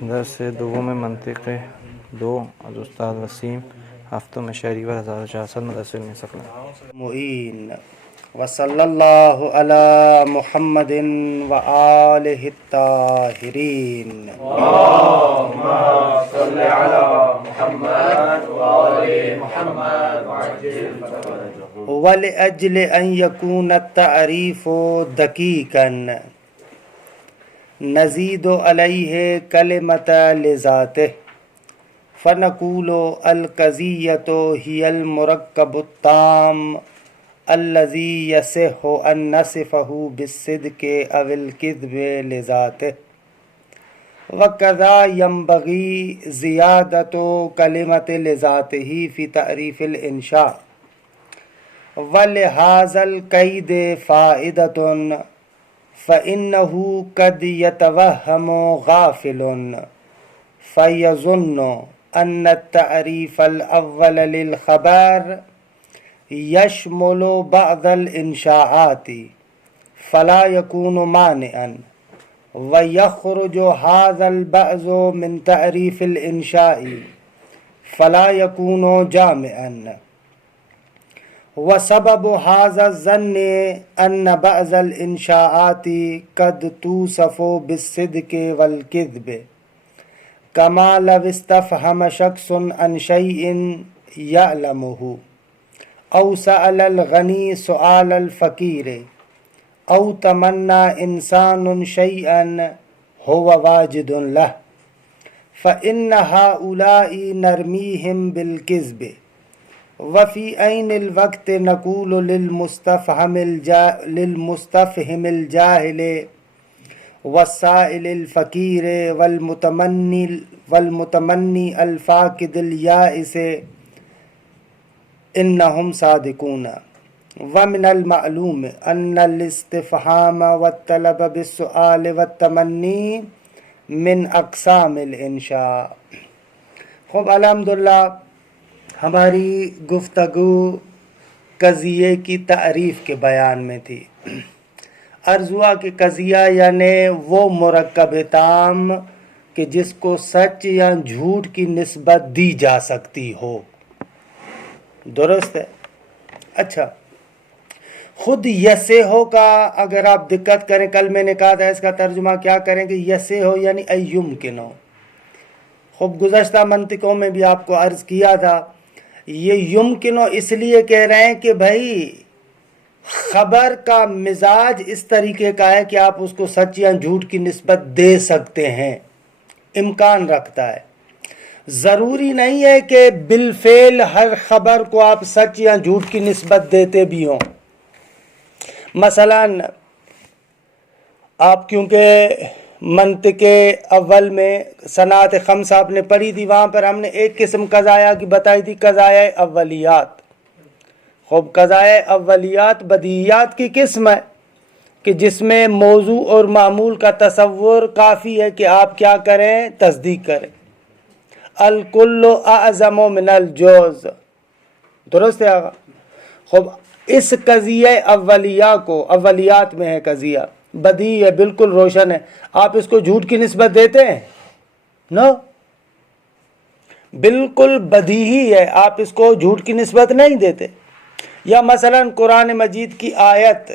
درس دوم منطق دو از استاد وسیم، هفتم شهریور 1400 مدرسه المستقلم. معین وصلی اللہ علی محمد و آلہ الطاہرین. اللهم صل على محمد وآل محمد وعجل فرجهم. ولأجل ان یکون التعریف دقیقا نزید علیہ کلمۃ لذاتہ فنقول القضیۃ ہی المرکب التام الذی یصح ان نصفہ بالصدق او الکذب لذاتہ وکذا ینبغی زیادۃ کلمۃ لذاتہ فی تعریف الانشاء ولہذا القید فائدۃ فإنه قد يتوهم غافل فيظن أن التعريف الأول للخبر يشمل بعض الإنشاءات فلا يكون مانعا ويخرج هذا البعض من تعريف الإنشاء فلا يكون جامعا. وسبب هذا الظن أن بعض الإنشاءات قد توصف بالصدق والكذب كما لو استفهم شخص عن شيء يعلمه أو سأل الغني سؤال الفقير أو تمنى إنسان شيئا هو واجد له فإن هؤلاء نرميهم بالكذب وفي عین الوقت نقول للمستفهم الجاہل والسائل الفقیر والمتمنی الفاقد اليائس انہم صادقون. ومن المعلوم ان الاستفهام والطلب بالسؤال والتمنی من اقسام الانشاء. خوب الحمدللہ ہماری گفتگو قضیے کی تعریف کے بیان میں تھی. عرض ہوا کہ قضیہ یعنی وہ مرکب تام کہ جس کو سچ یا جھوٹ کی نسبت دی جا سکتی ہو. درست ہے. اچھا، خود یسے ہو کا اگر آپ دقت کریں، کل میں نے کہا تھا اس کا ترجمہ کیا کریں کہ یسے ہو یعنی ایمکن ہو. خوب گزشتہ منطقوں میں بھی آپ کو عرض کیا تھا یہ یمکنو اس لیے کہہ رہے ہیں کہ بھائی خبر کا مزاج اس طریقے کا ہے کہ آپ اس کو سچ یا جھوٹ کی نسبت دے سکتے ہیں، امکان رکھتا ہے. ضروری نہیں ہے کہ بالفعل ہر خبر کو آپ سچ یا جھوٹ کی نسبت دیتے بھی ہوں. مثلا آپ کیونکہ منطق اول میں صنعت خمسہ آپ نے پڑھی تھی، وہاں پر ہم نے ایک قسم قضایا کی بتائی تھی، قضایا اولیات. خوب قضایا اولیات بدیہیات کی قسم ہے کہ جس میں موضوع اور معمول کا تصور کافی ہے کہ آپ کیا کریں، تصدیق کریں. الکل اعظم من الجوز. درست ہے آقا؟ خوب اس قضیہ اولیہ کو، اولیات میں ہے قضیہ بدیہی ہے، بالکل روشن ہے، آپ اس کو جھوٹ کی نسبت دیتے ہیں؟ نو، بالکل بدیہی ہے، آپ اس کو جھوٹ کی نسبت نہیں دیتے. یا مثلا قرآن مجید کی آیت،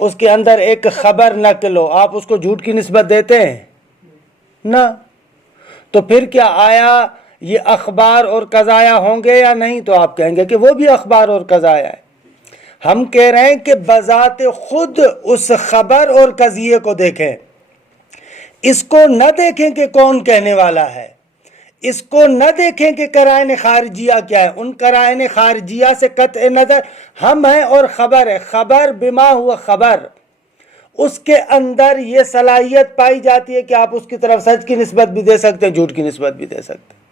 اس کے اندر ایک خبر نقل ہو، آپ اس کو جھوٹ کی نسبت دیتے ہیں؟ نہ. تو پھر کیا آیا یہ اخبار اور قضایا ہوں گے یا نہیں؟ تو آپ کہیں گے کہ وہ بھی اخبار اور قضایا ہے. ہم کہہ رہے ہیں کہ بذات خود اس خبر اور قضیے کو دیکھیں، اس کو نہ دیکھیں کہ کون کہنے والا ہے، اس کو نہ دیکھیں کہ قرائن خارجیہ کیا ہے. ان قرائن خارجیہ سے قطع نظر ہم ہیں اور خبر ہے. خبر بما ہوا خبر، اس کے اندر یہ صلاحیت پائی جاتی ہے کہ آپ اس کی طرف سچ کی نسبت بھی دے سکتے ہیں، جھوٹ کی نسبت بھی دے سکتے ہیں.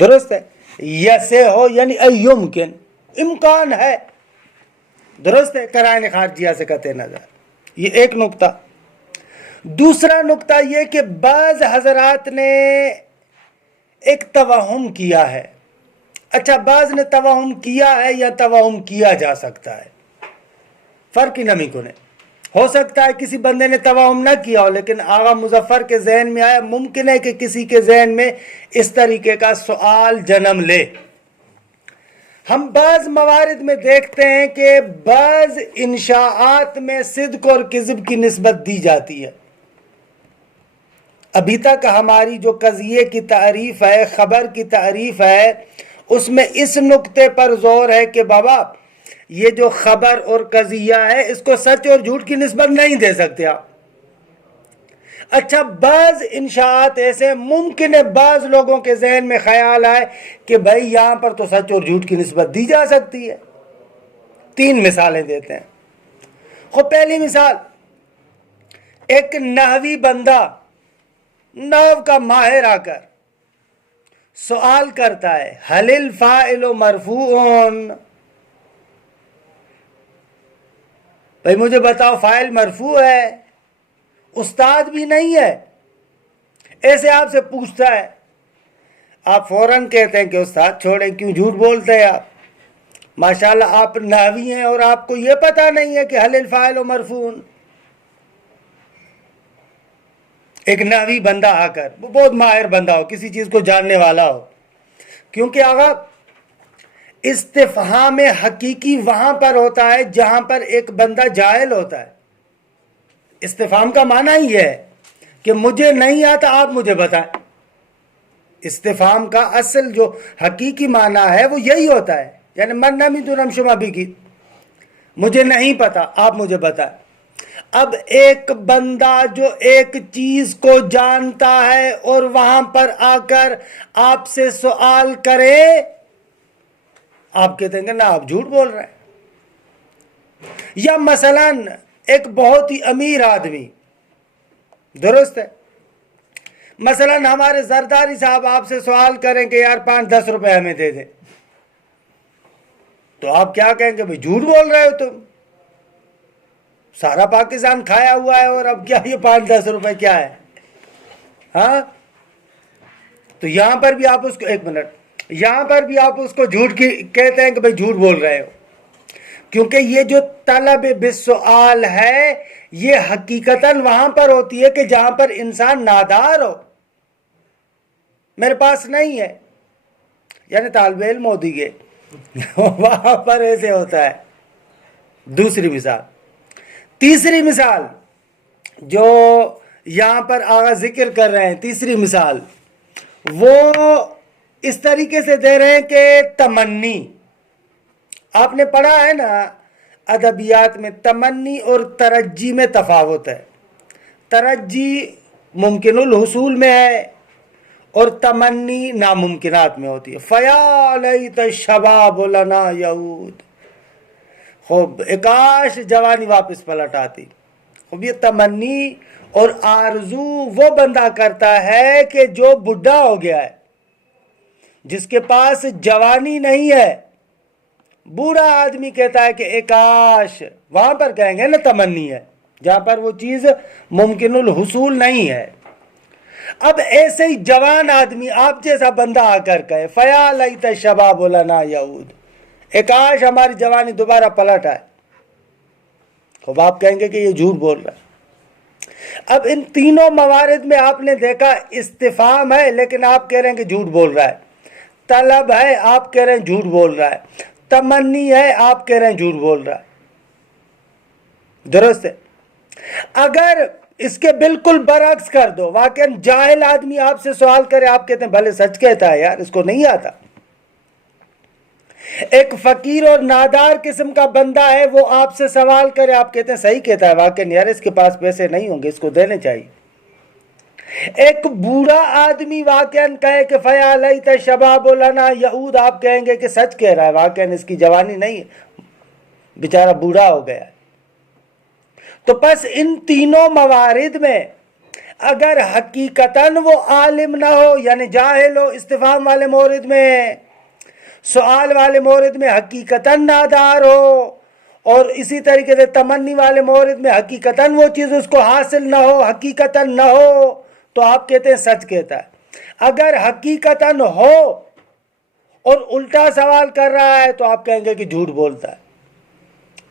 درست ہے. یسے ہو یعنی ایمکن، امکان ہے. درست ہے، قرائن خارجیہ سے قطع نظر. یہ ایک نقطہ. دوسرا نقطہ یہ کہ بعض حضرات نے ایک توہم کیا ہے. اچھا، بعض نے توہم کیا ہے یا توہم کیا جا سکتا ہے، فرق ہی نمی کو نے. ہو سکتا ہے کسی بندے نے توہم نہ کیا ہو، لیکن آغا مظفر کے ذہن میں آیا، ممکن ہے کہ کسی کے ذہن میں اس طریقے کا سوال جنم لے۔ ہم بعض موارد میں دیکھتے ہیں کہ بعض انشاءات میں صدق اور کذب کی نسبت دی جاتی ہے۔ ابھی تک ہماری جو قضیے کی تعریف ہے، خبر کی تعریف ہے، اس میں اس نقطے پر زور ہے کہ بابا یہ جو خبر اور قضیہ ہے اس کو سچ اور جھوٹ کی نسبت نہیں دے سکتے آپ۔ اچھا، بعض انشاءات ایسے ممکن ہے بعض لوگوں کے ذہن میں خیال آئے کہ بھائی یہاں پر تو سچ اور جھوٹ کی نسبت دی جا سکتی ہے۔ 3 مثالیں دیتے ہیں۔ پہلی مثال، ایک نحوی بندہ، نحو کا ماہر آ کر سوال کرتا ہے، هل الفاعل مرفوع؟ بھائی مجھے بتاؤ فاعل مرفوع ہے؟ استاد بھی نہیں ہے، ایسے آپ سے پوچھتا ہے، آپ فوراً کہتے ہیں کہ استاد چھوڑیں، کیوں جھوٹ بولتے ہیں آپ؟ ماشاءاللہ آپ نحوی ہیں اور آپ کو یہ پتہ نہیں ہے کہ هل الفاعل مرفوع؟ ایک نحوی بندہ آ کر، وہ بہت ماہر بندہ ہو، کسی چیز کو جاننے والا ہو، کیونکہ آقا استفہام حقیقی وہاں پر ہوتا ہے جہاں پر ایک بندہ جاہل ہوتا ہے۔ استفہام کا معنی ہی ہے کہ مجھے نہیں آتا، آپ مجھے بتائیں۔ استفہام کا اصل جو حقیقی معنی ہے وہ یہی ہوتا ہے، یعنی من نمی تو نمشما بھی کی، مجھے نہیں پتا، آپ مجھے بتائیں۔ اب ایک بندہ جو ایک چیز کو جانتا ہے اور وہاں پر آ کر آپ سے سوال کرے، آپ کہتے ہیں کہ نا آپ جھوٹ بول رہے ہیں۔ یا مثلا ایک بہت ہی امیر آدمی، درست ہے، مثلا ہمارے زرداری صاحب آپ سے سوال کریں کہ یار 5-10 روپے ہمیں دے دیں، تو آپ کیا کہیں گے؟ بھائی جھوٹ بول رہے ہو تم، سارا پاکستان کھایا ہوا ہے اور اب کیا یہ 5-10 روپے کیا ہے؟ ہاں، تو یہاں پر بھی آپ اس کو، ایک منٹ، یہاں پر بھی آپ اس کو جھوٹ کی کہتے ہیں کہ بھائی جھوٹ بول رہے ہو، کیونکہ یہ جو طلب بالسؤال ہے یہ حقیقتاً وہاں پر ہوتی ہے کہ جہاں پر انسان نادار ہو، میرے پاس نہیں ہے، یعنی طالب علم ہو دیگے وہاں پر ایسے ہوتا ہے۔ دوسری مثال، تیسری مثال جو یہاں پر آغا ذکر کر رہے ہیں، تیسری مثال وہ اس طریقے سے دے رہے ہیں کہ تمنی، آپ نے پڑھا ہے نا ادبیات میں، تمنی اور ترجی میں تفاوت ہے۔ ترجی ممکن الحصول میں ہے اور تمنی ناممکنات میں ہوتی ہے۔ فیا لیت الشباب لنا یعود، خوب اکاش جوانی واپس پلٹ آتی۔ خوب یہ تمنی اور آرزو وہ بندہ کرتا ہے کہ جو بڈھا ہو گیا ہے، جس کے پاس جوانی نہیں ہے۔ بوڑھا آدمی کہتا ہے کہ اکاش، وہاں پر کہیں گے نا تمنی ہے، جہاں پر وہ چیز ممکن الحصول نہیں ہے۔ اب ایسے ہی جوان آدمی، آپ جیسا بندہ آ کر کہے فیا لیت الشباب لنا یعود، اکاش ہماری جوانی دوبارہ پلٹ آئے، خوب آپ کہیں گے کہ یہ جھوٹ بول رہا ہے۔ اب ان تینوں موارد میں آپ نے دیکھا استفہام ہے لیکن آپ کہہ رہے ہیں کہ جھوٹ بول رہا ہے، طلب ہے آپ کہہ رہے ہیں جھوٹ بول رہا ہے، تمنی ہے آپ کہہ رہے ہیں جھوٹ بول رہا ہے، درست ہے۔ اگر اس کے بالکل برعکس کر دو، واقعا جاہل آدمی آپ سے سوال کرے، آپ کہتے ہیں بھلے سچ کہتا ہے یار، اس کو نہیں آتا۔ ایک فقیر اور نادار قسم کا بندہ ہے، وہ آپ سے سوال کرے، آپ کہتے ہیں صحیح کہتا ہے، واقعا یار اس کے پاس پیسے نہیں ہوں گے، اس کو دینے چاہیے۔ ایک بوڑھا آدمی واقعاً کہے کہ فیا لیت الشباب لنا یعود، آپ کہیں گے کہ سچ کہہ رہا ہے، واقعاً اس کی جوانی نہیں ہے، بیچارہ بوڑھا ہو گیا ہے۔ تو پس ان تینوں موارد میں اگر حقیقتاً وہ عالم نہ ہو، یعنی جاہل ہو استفہام والے مورد میں، سوال والے مورد میں حقیقتاً نادار ہو، اور اسی طریقے سے تمنی والے مورد میں حقیقتاً وہ چیز اس کو حاصل نہ ہو، حقیقتاً نہ ہو، تو آپ کہتے ہیں سچ کہتا ہے۔ اگر حقیقتاً ہو اور الٹا سوال کر رہا ہے تو آپ کہیں گے کہ جھوٹ بولتا ہے۔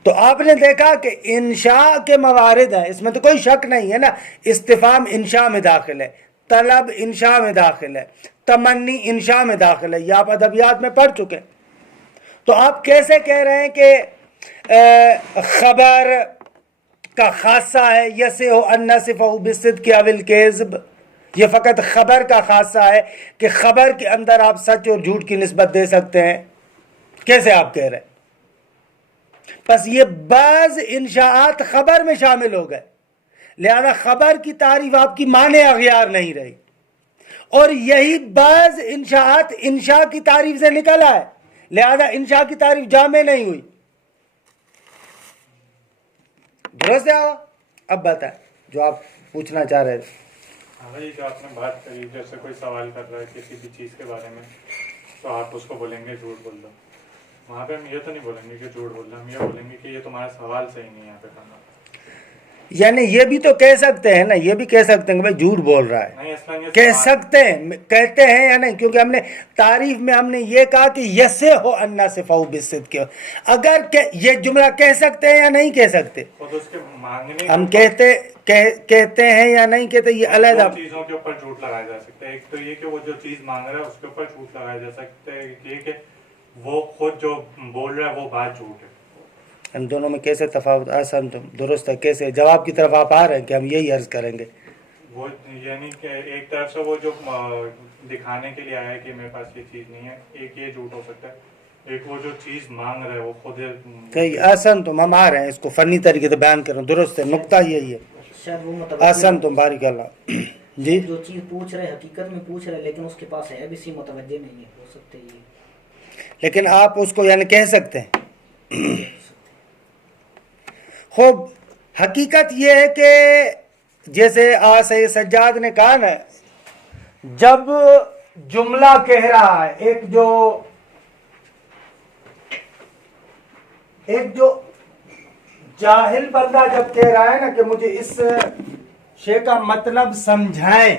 تو آپ نے دیکھا کہ انشاء کے موارد ہیں، اس میں تو کوئی شک نہیں ہے نا، استفہام انشاء میں داخل ہے، طلب انشاء میں داخل ہے، تمنی انشاء میں داخل ہے، یہ آپ ادبیات میں پڑھ چکے۔ تو آپ کیسے کہہ رہے ہیں کہ خبر کا خاصہ ہے یسع ان نصفہ بالصدق او الکذب، یہ فقط خبر کا خاصہ ہے کہ خبر کے اندر آپ سچ اور جھوٹ کی نسبت دے سکتے ہیں؟ کیسے آپ کہہ رہے ہیں؟ پس یہ بعض انشاءات خبر میں شامل ہو گئے، لہذا خبر کی تعریف آپ کی معنی اغیار نہیں رہی، اور یہی بعض انشاءات انشاء کی تعریف سے نکل آئے، لہذا انشاء کی تعریف جامع نہیں ہوئی۔ درست ہے؟ اب بتائیں جو آپ پوچھنا چاہ رہے تھے۔ ہاں بھائی، جو آپ نے بات کری، جیسے کوئی سوال کر رہا ہے کسی بھی چیز کے بارے میں تو آپ اس کو بولیں گے جھوٹ بول دو، وہاں پہ ہم یہ تو نہیں بولیں گے کہ جھوٹ بول رہا، ہم یہ بولیں گے کہ یہ تمہارا سوال صحیح نہیں ہے یہاں پہ کرنا۔ یعنی یہ بھی تو کہہ سکتے ہیں نا، یہ بھی کہہ سکتے ہیں کہ بھائی جھوٹ بول رہا ہے، نہیں، اصلاً یہ کہہ سوال- سکتے ہیں، کہتے ہیں یا نہیں؟ کیونکہ ہم نے تعریف میں ہم نے یہ کہا کہ یسع ان نصفہ بالصدق، اگر یہ جملہ کہہ سکتے ہیں یا نہیں کہہ سکتے؟ خود اس کے مانگنے ہم کہتے ہیں یا نہیں کہتے، یہ علیحدہ۔ دو چیزوں کے اوپر جھوٹ لگایا جا سکتا ہے، ایک تو یہ کہ وہ جو چیز مانگ رہا ہے اس کے اوپر جھوٹ لگایا جا سکتا ہے، یہ کہ وہ خود جو بول رہا ہے وہ بات جھوٹ ہے۔ ان دونوں میں کیسے تفاوت؟ آسان تو درست ہے، کیسے جواب کی طرف آپ آ رہے ہیں کہ ہم یہی عرض کریں گے؟ وہ یعنی کہ ایک طرف سے وہ جو دکھانے کے لیے آیا ہے کہ میرے پاس یہ چیز نہیں ہے، ایک یہ جھوٹ ہو سکتا ہے، ایک وہ جو چیز مانگ رہا ہے وہ خود کہ آسان تم ہم آ رہے ہیں اس کو فنی طریقے سے بیان کریں، درست ہے، نقطہ یہی ہے۔ شاید وہ متوجہ آسان تم بارک اللہ جی۔ جو چیز پوچھ رہے حقیقت میں پوچھ رہے لیکن اس کے پاس ہے بھی سی متوجہ نہیں ہے، ہو سکتے یہ، لیکن آپ اس کو یعنی کہہ سکتے ہیں۔ خوب، حقیقت یہ ہے کہ جیسے سید سجاد نے کہا نا، جب جملہ کہہ رہا ہے، ایک جو جاہل بندہ جب کہہ رہا ہے نا کہ مجھے اس شے کا مطلب سمجھائیں،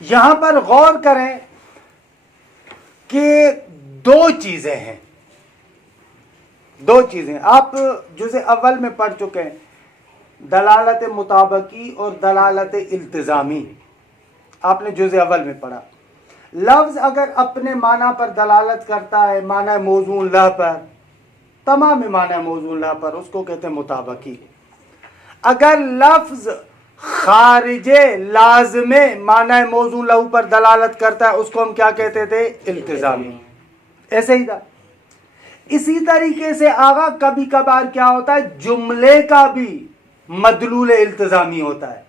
یہاں پر غور کریں کہ دو چیزیں ہیں، دو چیزیں آپ جزء اول میں پڑھ چکے ہیں، دلالت مطابقی اور دلالت التزامی، آپ نے جزء اول میں پڑھا۔ لفظ اگر اپنے معنی پر دلالت کرتا ہے، معنی موضوع لہ پر، تمام معنی موضوع لہ پر، اس کو کہتے ہیں مطابقی۔ اگر لفظ خارج لازم معنی موضوع لہ پر دلالت کرتا ہے، اس کو ہم کیا کہتے تھے؟ التزامی۔ ایسے ہی تھا۔ اسی طریقے سے آگا کبھی کبھار کیا ہوتا ہے، جملے کا بھی مدلول التزامی ہوتا ہے۔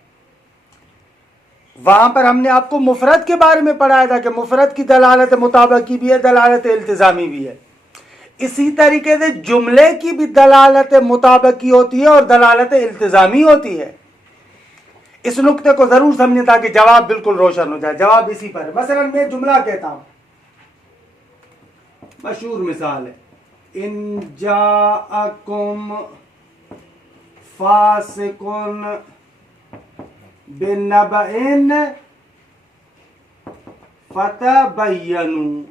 وہاں پر ہم نے آپ کو مفرد کے بارے میں پڑھایا تھا کہ مفرد کی دلالت مطابقی بھی ہے، دلالت التزامی بھی ہے۔ اسی طریقے سے جملے کی بھی دلالت مطابقی ہوتی ہے اور دلالت التزامی ہوتی ہے۔ اس نقطے کو ضرور سمجھیں تاکہ جواب بالکل روشن ہو جائے۔ جواب اسی پر ہے۔ مثلا میں جملہ کہتا ہوں، مشہور مثال ہے، ان جاءکم فاسق بنبأ فتبینوا،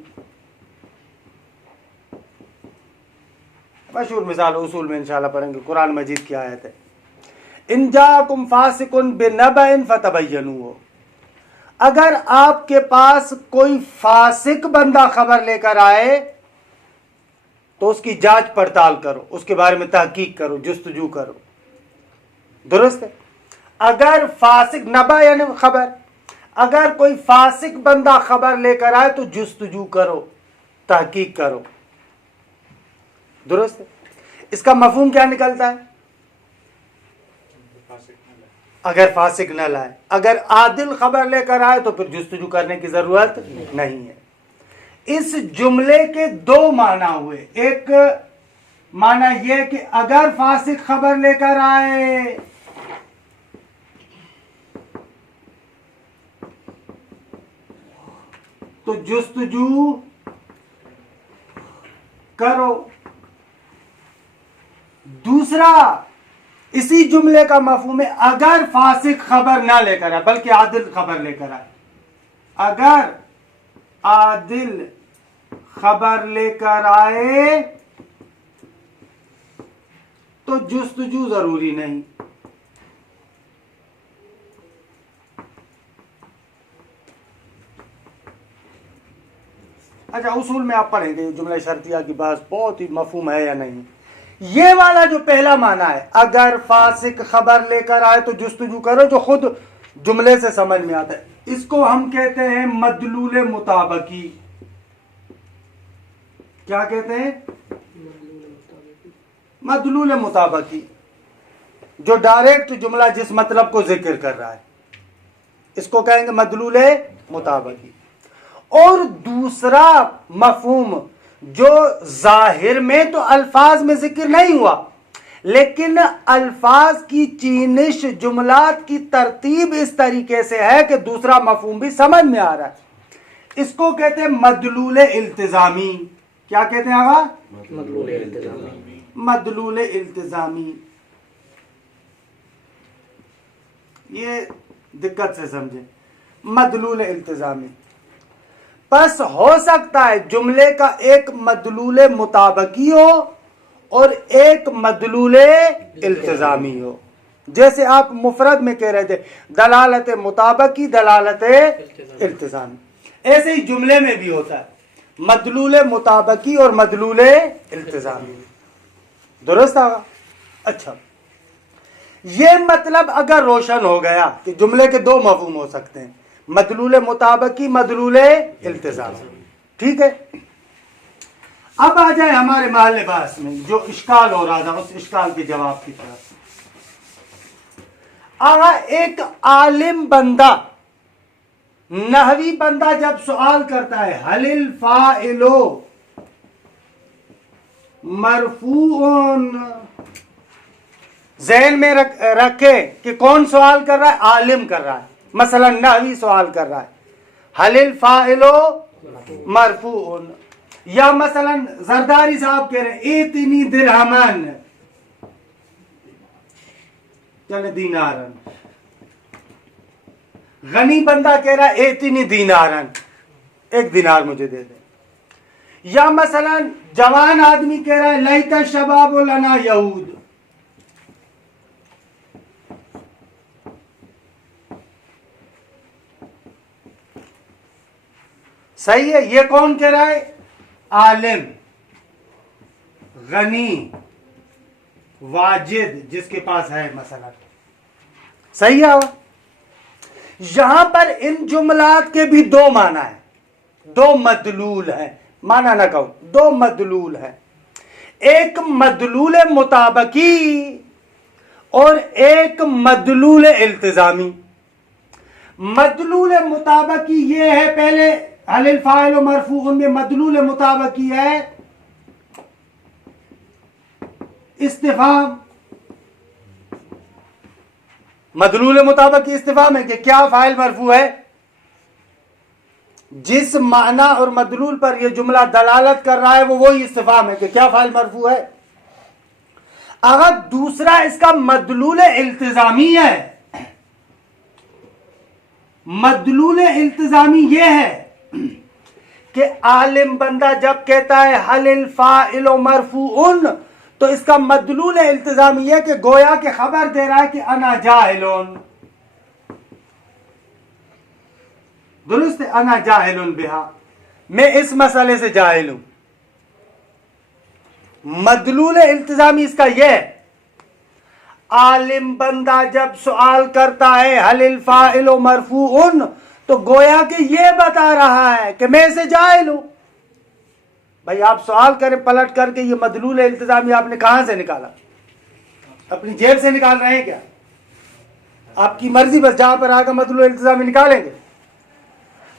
مشہور مثال اصول میں انشاءاللہ پڑھیں گے، قرآن مجید کی آیت ہے، ان جاءکم فاسق بنبأ فتبینوا، اگر آپ کے پاس کوئی فاسق بندہ خبر لے کر آئے تو اس کی جانچ پڑتال کرو، اس کے بارے میں تحقیق کرو، جستجو کرو۔ درست ہے؟ اگر فاسق، نبا یعنی خبر، اگر کوئی فاسق بندہ خبر لے کر آئے تو جستجو کرو، تحقیق کرو۔ درست ہے؟ اس کا مفہوم کیا نکلتا ہے؟ اگر فاسق نہ لائے، اگر عادل خبر لے کر آئے تو پھر جستجو کرنے کی ضرورت نہیں ہے۔ اس جملے کے دو معنی ہوئے، ایک معنی یہ کہ اگر فاسق خبر لے کر آئے تو جستجو کرو۔ دوسرا اسی جملے کا مفہوم ہے اگر فاسق خبر نہ لے کر آئے بلکہ عادل خبر لے کر آئے، اگر عادل خبر لے کر آئے تو جستجو ضروری نہیں. اچھا اصول میں آپ پڑھیں گے جملہ شرطیہ کی بات بہت ہی مفہوم ہے یا نہیں. یہ والا جو پہلا معنی ہے اگر فاسق خبر لے کر آئے تو جستجو کرو جو خود جملے سے سمجھ میں آتا ہے, اس کو ہم کہتے ہیں مدلول مطابقی. کیا کہتے ہیں؟ مدلول مطابقی, جو ڈائریکٹ جملہ جس مطلب کو ذکر کر رہا ہے اس کو کہیں گے مدلول مطابقی. اور دوسرا مفہوم جو ظاہر میں تو الفاظ میں ذکر نہیں ہوا لیکن الفاظ کی چینش جملات کی ترتیب اس طریقے سے ہے کہ دوسرا مفہوم بھی سمجھ میں آ رہا ہے, اس کو کہتے ہیں مدلول التزامی. کیا کہتے ہیں آقا؟ مدلول التزامی. مدلول التزامی. یہ دقت سے سمجھیں, مدلول التزامی. بس ہو سکتا ہے جملے کا ایک مدلول مطابقی ہو اور ایک مدلول التزامی ہو. جیسے آپ مفرد میں کہہ رہے تھے دلالت مطابقی دلالت التزامی, ایسے ہی جملے میں بھی ہوتا ہے مدلول مطابقی اور مدلول التزامی. درست آگا؟ اچھا, یہ مطلب اگر روشن ہو گیا کہ جملے کے دو مفہوم ہو سکتے ہیں, مدلول مطابقی مدلول التزامی. ٹھیک ہے, اب آ جائے ہمارے محل بحث میں جو اشکال ہو رہا تھا اس اشکال کے جواب کی طرف. ایک عالم بندہ نحوی بندہ جب سوال کرتا ہے حل الفاعل مرفوع, ذہن میں رکھے کہ کون سوال کر رہا ہے؟ عالم کر رہا ہے. مثلا نحوی سوال کر رہا ہے حل الفاعل مرفوع, یا مثلا زرداری صاحب کہہ رہے ہیں ایتنی درہمن, چلے دینارن. غنی بندہ کہہ رہا ہے ایتنی دینارن, ایک دینار مجھے دے دے. یا مثلا جوان آدمی کہہ رہا ہے لیت الشباب لنا یعود. صحیح ہے, یہ کون کہہ رہا ہے؟ عالم, غنی, واجد جس کے پاس ہے مثلا. صحیح ہے. یہاں پر ان جملات کے بھی دو معنی ہیں, دو مدلول ہیں. معنی نہ کہو, دو مدلول ہیں. ایک مدلول مطابقی اور ایک مدلول التزامی. مدلول مطابقی یہ ہے, پہلے حل الفاعل مرفوع میں مدلول مطابقی ہے استفہام. مدلول مطابقی استفہام ہے کہ کیا فاعل مرفوع ہے, جس معنی اور مدلول پر یہ جملہ دلالت کر رہا ہے وہ وہی استفہام ہے کہ کیا فاعل مرفوع ہے. اگر دوسرا اس کا مدلول التزامی ہے, مدلول التزامی یہ ہے کہ عالم بندہ جب کہتا ہے حل الفاعل مرفوع تو اس کا مدلول التزامی ہے کہ گویا کہ خبر دے رہا ہے کہ انا جاہلون. درست ہے, انا جاہل بہا, میں اس مسئلے سے جاہل ہوں. مدلول التزامی اس کا یہ ہے عالم بندہ جب سوال کرتا ہے حل الفاعل مرفوع تو گویا کہ یہ بتا رہا ہے کہ میں اسے جاہل ہوں. بھائی آپ سوال کریں پلٹ کر کے یہ مدلول التزامی آپ نے کہاں سے نکالا؟ اپنی جیب سے نکال رہے ہیں کیا؟ آپ کی مرضی, بس جہاں پر آگا مدلول التزامی نکالیں گے.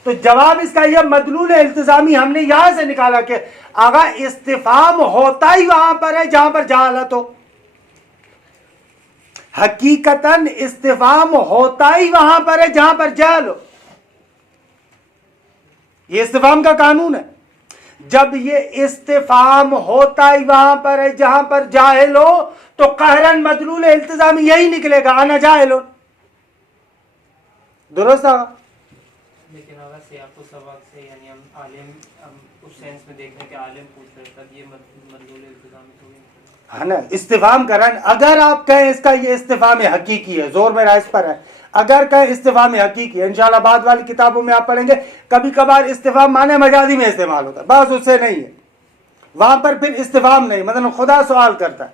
تو جواب اس کا یہ مدلول التزامی ہم نے یہاں سے نکالا کہ آگا استفہام ہوتا ہی وہاں پر ہے جہاں پر جہالت ہو. حقیقتاً استفہام ہوتا ہی وہاں پر ہے جہاں پر جہل ہو. یہ استفہام کا قانون ہے. جب یہ استفہام ہوتا ہی وہاں پر ہے جہاں پر جاہل ہو تو قہراً مدلول التزامی یہی نکلے گا, انا جاہل ہو. درست ہے. لیکن اگر سیاق و سباق سے یعنی ہم عالم اس سینس میں دیکھنے کے عالم پوچھ رہے تھا، یہ مدلول التزامی تو نہیں ہے نا، استفہام کرن. اگر آپ کہیں اس کا یہ استفہام حقیقی ہے، زور میرا اس پر ہے، اگر کہیں استفہام حقیقی ہے، انشاءاللہ بعد والی کتابوں میں آپ پڑھیں گے کبھی کبھار استفہام معنی مجازی میں استعمال ہوتا ہے، بس اس سے نہیں ہے، وہاں پر پھر استفہام نہیں. مثلا خدا سوال کرتا ہے،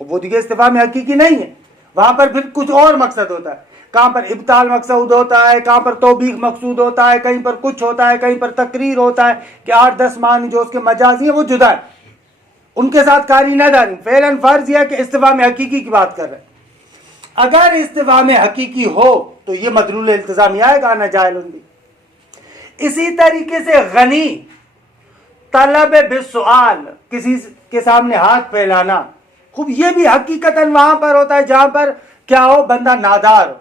وہ دیکھیے استفہام حقیقی نہیں ہے، وہاں پر پھر کچھ اور مقصد ہوتا ہے. کہاں پر ابطال مقصود ہوتا ہے، کہاں پر توبیخ مقصود ہوتا ہے، کہیں پر کچھ ہوتا ہے، کہیں پر تقریر ہوتا ہے کہ 8-10 معنی جو اس کے مجازی ہیں وہ جدا ہے، ان کے ساتھ کاری نہ ڈالیں. فعلاً فرض یہ ہے کہ استفہام حقیقی کی بات کر رہے ہیں. اگر استفہام حقیقی ہو تو یہ مدلول التزامی آئے گا، نہ جاہل بھی. اسی طریقے سے غنی، طلب بالسؤال، کسی کے سامنے ہاتھ پھیلانا، خوب یہ بھی حقیقتاً وہاں پر ہوتا ہے جہاں پر کیا ہو، بندہ نادار ہو.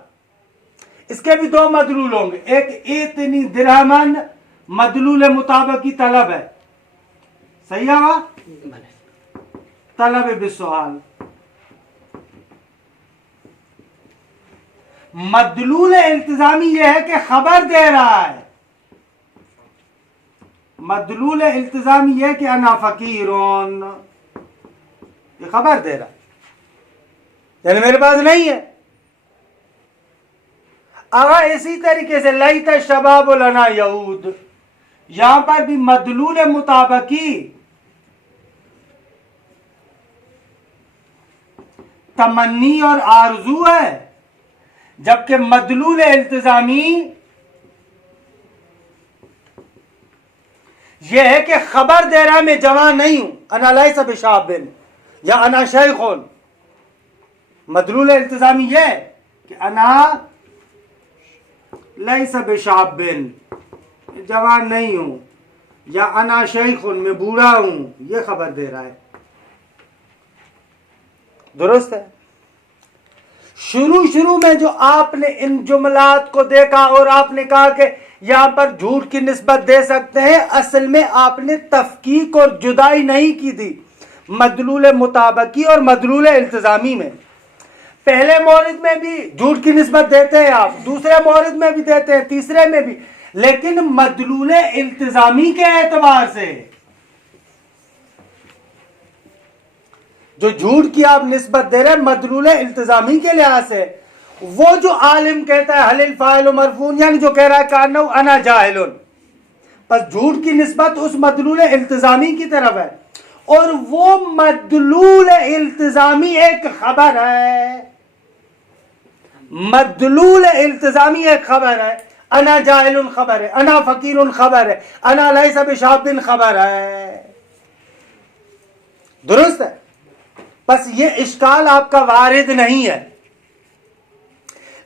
اس کے بھی 2 مدلول ہوں گے. ایک اتنی درہمن مدلول مطابقی طلب ہے، صحیح ہے، طلب بالسؤال. مدلول التزامی یہ ہے کہ خبر دے رہا ہے، مدلول التزامی یہ کہ انا فقیرون، یہ خبر دے رہا ہے، یعنی میرے پاس نہیں ہے. اگر اسی طریقے سے لیت الشباب لنا یعود، یہاں پر بھی مدلول مطابقی تمنی اور آرزو ہے، جبکہ مدلول التزامی یہ ہے کہ خبر دے رہا میں جوان نہیں ہوں، انا لیس بشاب یا انا شیخ. مدلول التزامی یہ ہے کہ انا لیس بشاب، جوان نہیں ہوں، یا انا شیخ، میں بوڑھا ہوں، یہ خبر دے رہا ہے. درست ہے. شروع میں جو آپ نے ان جملات کو دیکھا اور آپ نے کہا کہ یہاں پر جھوٹ کی نسبت دے سکتے ہیں، اصل میں آپ نے تفکیک اور جدائی نہیں کی تھی مدلول مطابقی اور مدلول التزامی میں. پہلے مورد میں بھی جھوٹ کی نسبت دیتے ہیں آپ، دوسرے مورد میں بھی دیتے ہیں، تیسرے میں بھی، لیکن مدلول التزامی کے اعتبار سے جو جھوٹ کی آپ نسبت دے رہے ہیں مدلول التزامی کے لحاظ سے، وہ جو عالم کہتا ہے حل الفاعل مرفون، یعنی جو کہہ رہا ہے کانو انا جاہل، پس جھوٹ کی نسبت اس مدلول التزامی کی طرف ہے، اور وہ مدلول التزامی ایک خبر ہے، مدلول التزامی ایک خبر ہے. انا جاہل خبر ہے، انا فقیر خبر ہے، انا لیس بشاب خبر ہے. درست ہے. بس یہ اشکال آپ کا وارد نہیں ہے.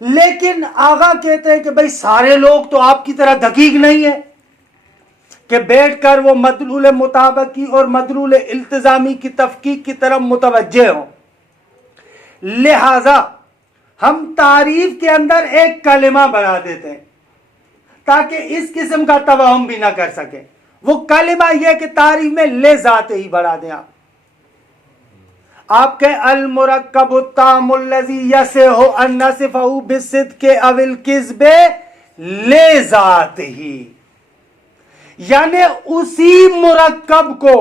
لیکن آغا کہتے ہیں کہ بھئی سارے لوگ تو آپ کی طرح دقیق نہیں ہیں کہ بیٹھ کر وہ مدلول مطابقی اور مدلول التزامی کی تفکیک کی طرف متوجہ ہوں. لہذا ہم تعریف کے اندر ایک کلمہ بنا دیتے ہیں تاکہ اس قسم کا توہم بھی نہ کر سکے. وہ کلمہ یہ کہ تعریف میں لے ذات ہی بڑھا دیں. آپ کے المرکب التام الذی یصح ان نصفہ بالصدق او الکذب لے ذات ہی، یعنی اسی مرکب کو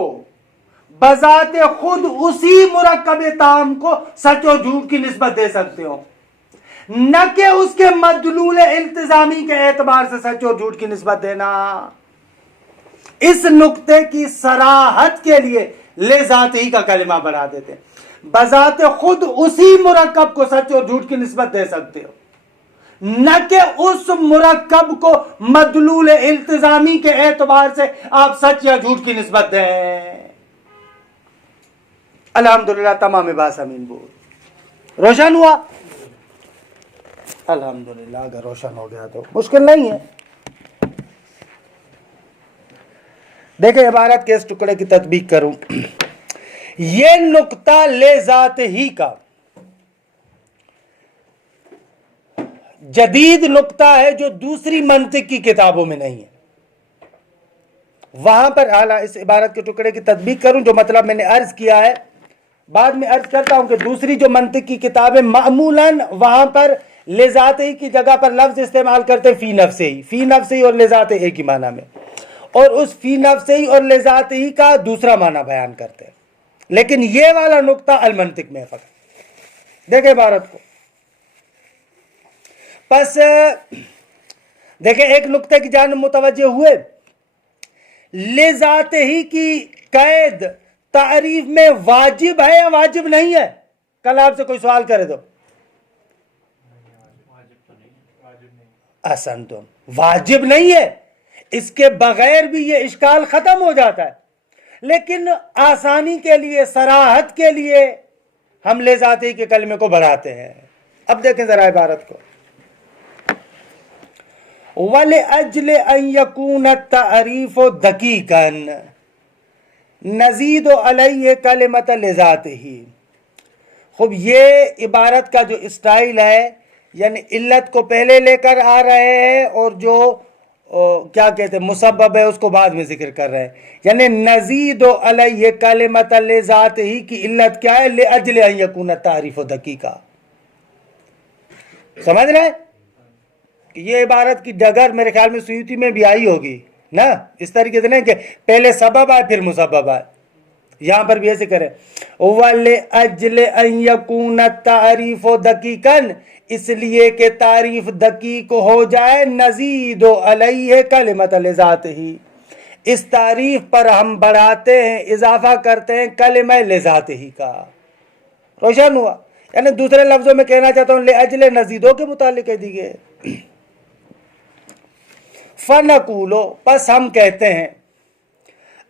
بذات خود، اسی مرکب تام کو سچ و جھوٹ کی نسبت دے سکتے ہو، نہ کہ اس کے مدلول التزامی کے اعتبار سے سچ و جھوٹ کی نسبت دینا. اس نقطے کی صراحت کے لیے لے ذات ہی کا کلمہ بنا دیتے. بذات خود اسی مرکب کو سچ اور جھوٹ کی نسبت دے سکتے ہو، نہ کہ اس مرکب کو مدلول التزامی کے اعتبار سے آپ سچ یا جھوٹ کی نسبت دیں. الحمدللہ تمام باس امین بول روشن ہوا. الحمدللہ اگر روشن ہو گیا تو مشکل نہیں ہے. دیکھیں عبارت کے اس ٹکڑے کی تطبیق کروں. یہ نقطہ لے ذات ہی کا جدید نقطہ ہے جو دوسری منطق کی کتابوں میں نہیں ہے. وہاں پر اعلیٰ اس عبارت کے ٹکڑے کی تطبیق کروں جو مطلب میں نے عرض کیا ہے. بعد میں عرض کرتا ہوں کہ دوسری جو منطق کی کتابیں معمولاً وہاں پر لے ذات ہی کی جگہ پر لفظ استعمال کرتے فی نفس ہی، فی نفس ہی اور لے ذات ایک ہی معنی میں. اور اس فی نفس ہی اور لذات ہی کا دوسرا معنی بیان کرتے ہیں، لیکن یہ والا نقطہ المنطق میں ہے فقط۔ دیکھیں عبارت کو، پس دیکھیں ایک نقطے کی جانب متوجہ ہوئے، لذات ہی کی قید تعریف میں واجب ہے یا واجب نہیں ہے؟ کل آپ سے کوئی سوال کرے تو احسن تم، واجب نہیں ہے، اس کے بغیر بھی یہ اشکال ختم ہو جاتا ہے، لیکن آسانی کے لیے، صراحت کے لیے ہم لذات ہی کے کلمے کو بڑھاتے ہیں۔ اب دیکھیں ذرا عبارت کو، وَلِأَجْلِ أَن يَكُونَ التَّعْرِيفُ دَقِيقًا نَزِيدُ عَلَيْهِ كَلِمَةَ لِذَاتِهِ۔ خوب یہ عبارت کا جو اسٹائل ہے، یعنی علت کو پہلے لے کر آ رہے ہیں اور جو کیا کہتے ہیں مسبب ہے اس کو بعد میں ذکر کر رہے ہیں، یعنی نزید علیہ کلمۃ لذاتہ کی علت کیا ہے؟ لأجل ان یکون التعریف دقیقا۔ سمجھ رہے ہیں؟ یہ عبارت کی ڈگر میرے خیال میں سیوطی میں بھی آئی ہوگی نا، اس طریقے سے نہیں کہ پہلے سبب آئے پھر مسبب آئے، یہاں پر بھی ایسے کریں وَلِأَجْلِ أَن يَكُونَ التَّعْرِيفُ دَقِيقًا، اس لیے کہ تعریف دقیق ہو جائے، نزید علیہ کلمۃ لذاتہ، اس تعریف پر ہم بڑھاتے ہیں، اضافہ کرتے ہیں کلمہ لذاتہ کا۔ روشن ہوا؟ یعنی دوسرے لفظوں میں کہنا چاہتا ہوں لأجل نزیدوں کے متعلق ہے دیگے۔ فَنَقُولُ، پس ہم کہتے ہیں،